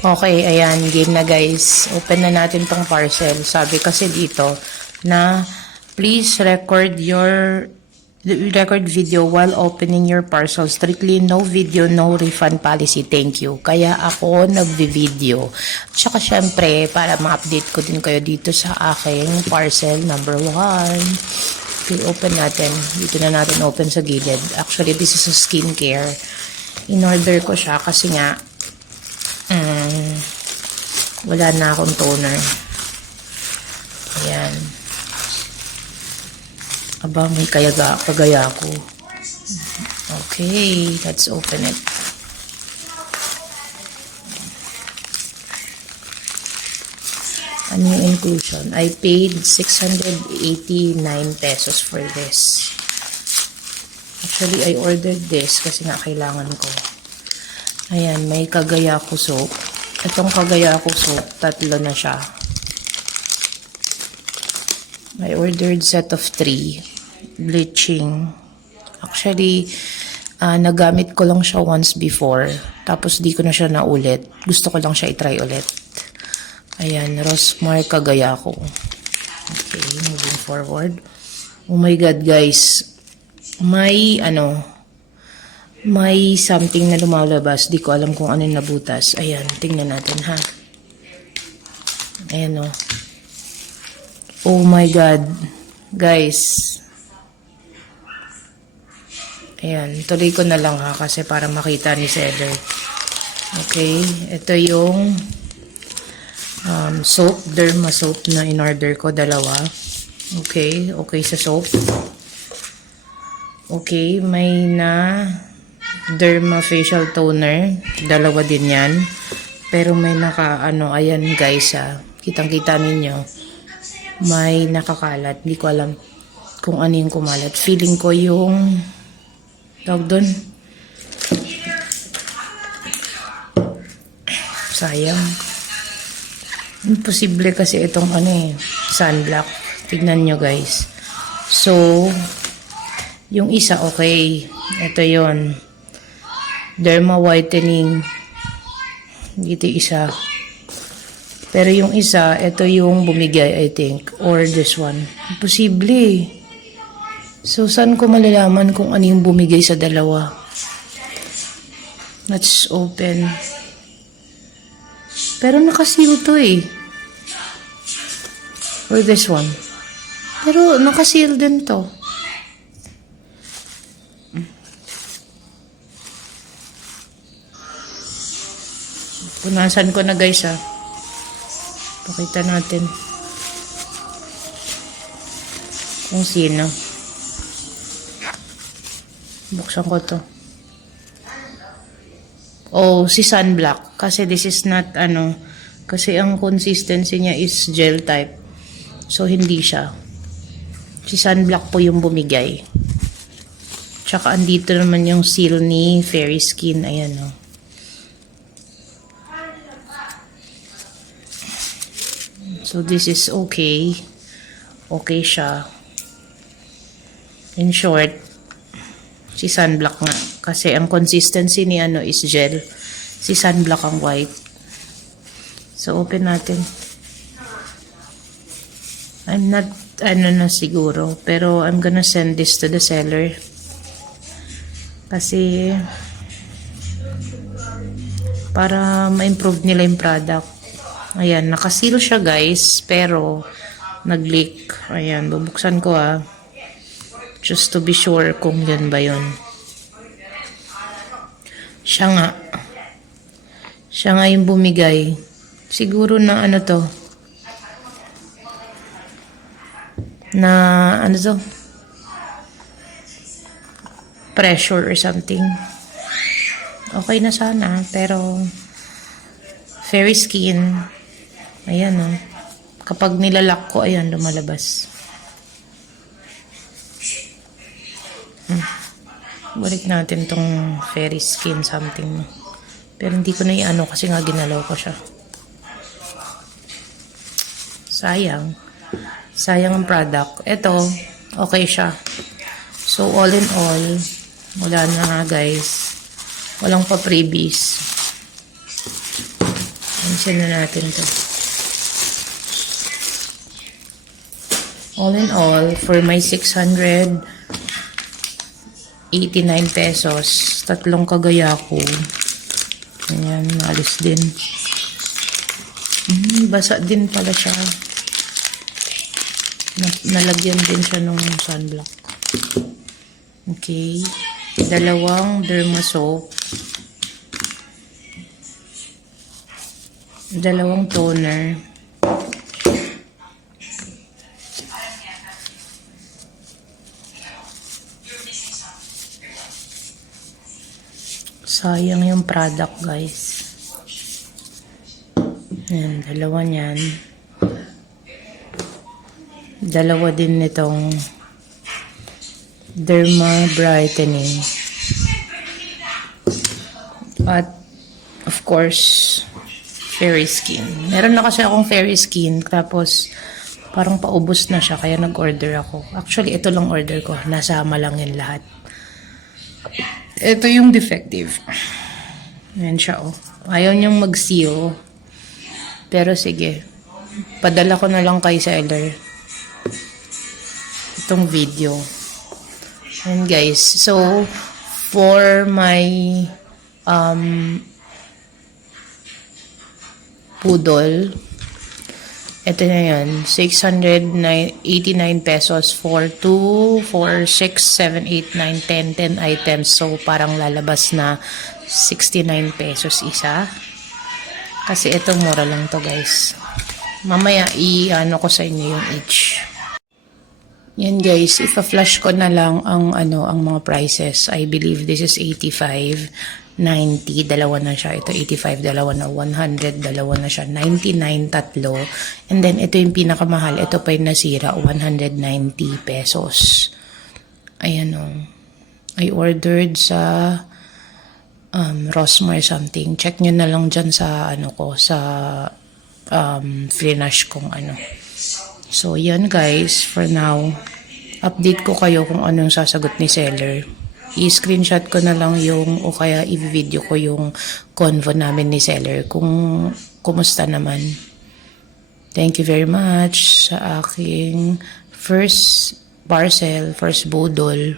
Okay, ayan, game na guys. Open na natin tong parcel. Sabi kasi dito na please record video while opening your parcel. Strictly no video, no refund policy. Thank you. Kaya ako nagvi-video. Tsaka syempre, para ma-update ko din kayo dito sa aking parcel number 1. Okay, open natin. Dito na natin open sa gilid. Actually, this is a skincare. In-order ko siya kasi nga wala na akong toner. Ayan. Aba, may kagaya ko. Okay, let's open it. Ano yung inclusion? I paid 689 pesos for this. Actually, I ordered this kasi nga kailangan ko. Ayan, may Kagayako soap. Itong Kagayako soap, 3 na siya. I ordered set of 3. Bleaching. Actually, nagamit ko lang siya once before. Tapos di ko na siya naulit. Gusto ko lang siya i-try ulit. Ayan, Rosmar Kagayako. Okay, moving forward. Oh my God, guys. May something na lumalabas. Di ko alam kung ano yung nabutas. Ayan, tingnan natin ha. Ayan o. Oh my God. Guys. Ayan, tuloy ko na lang ha kasi para makita ni seller. Okay, ito yung soap, Derma soap na in-order ko, 2. Okay, okay sa soap. Okay, may na Derma facial toner, 2 din yan. Pero may ayan guys kitang-kita ninyo. May nakakalat. Hindi ko alam kung ano yung kumalat. Feeling ko yung tawag doon. Sayang. Imposible kasi itong sunblock. Tignan nyo guys. So, yung isa okay. Ito yon, Derma whitening. Dito isa. Pero yung isa, ito yung bumigay I think. Or this one. Imposible. So, saan ko malalaman kung ano yung bumigay sa 2? Let's open. Pero nakaseal to eh. Or this one. Pero nakaseal din to. Punasan ko na guys Pakita natin kung sino. Buksan ko to. Oh, si Sunblock. Kasi this is not kasi ang consistency niya is gel type. So hindi siya. Si Sunblock po yung bumigay. Tsaka andito naman yung seal ni Fairy Skin. Ayan o. So, this is okay. Okay siya. In short, si Sunblock nga. Kasi ang consistency ni is gel. Si Sunblock ang white. So, open natin. I'm not, na siguro. Pero, I'm gonna send this to the seller. Kasi, para ma-improve nila yung product. Ayan, nakaseal siya guys, pero nag-leak. Ayan, bubuksan ko just to be sure kung yan ba yun. Siya nga yung bumigay. Siguro na to? Na to? Pressure or something. Okay na sana, pero Fairy Skin. Ayan kapag nilalak ko, ayan, lumalabas. Balik natin tong Fairy Skin something. Pero hindi ko na kasi nga ginalaw ko siya. Sayang. Sayang ang product. Ito, okay siya. So, all in all, wala na nga guys. Walang pa freebies. Isa na natin to. All in all, for my 689 pesos, tatlong kagaya ko. Ayan, alis din. Basa din pala siya. Nalagyan din siya ng sunblock. Okay. Dalawang Derma soap. Dalawang toner. Sayang yung product, guys. Ayan, dalawa niyan. Dalawa din nitong Derma Brightening. At, of course, Fairy Skin. Meron na kasi akong Fairy Skin, tapos parang paubos na siya, kaya nag-order ako. Actually, ito lang order ko. Nasama lang yun lahat. Ito yung defective. Ayan siya, oh. Ayaw niyang mag-seal. Pero sige. Padala ko na lang kay seller itong video. And guys, so for my poodle, ito na yun, 689 pesos for 2, 4, 6, 7, 8, 9, 10 items. So parang lalabas na 69 pesos isa. Kasi ito mura lang to, guys. Mamaya i-ano ko sa inyo yung each. Yan, guys, ipa-flash ko na lang ang ang mga prices. I believe this is 85, 90, dalawa na siya. Ito 85, dalawa na. 100, dalawa na siya. 99, tatlo. And then ito yung pinakamahal. Ito pa yung nasira, 190 pesos. Ayan, oh. I ordered sa Rosmar something. Check nyo na lang dyan sa sa Frinash kung ano. So, yan, guys. For now, update ko kayo kung anong sasagot ni seller. I-screenshot ko na lang yung, o kaya i-video ko yung convo namin ni seller kung kumusta naman. Thank you very much sa aking first parcel, first budol.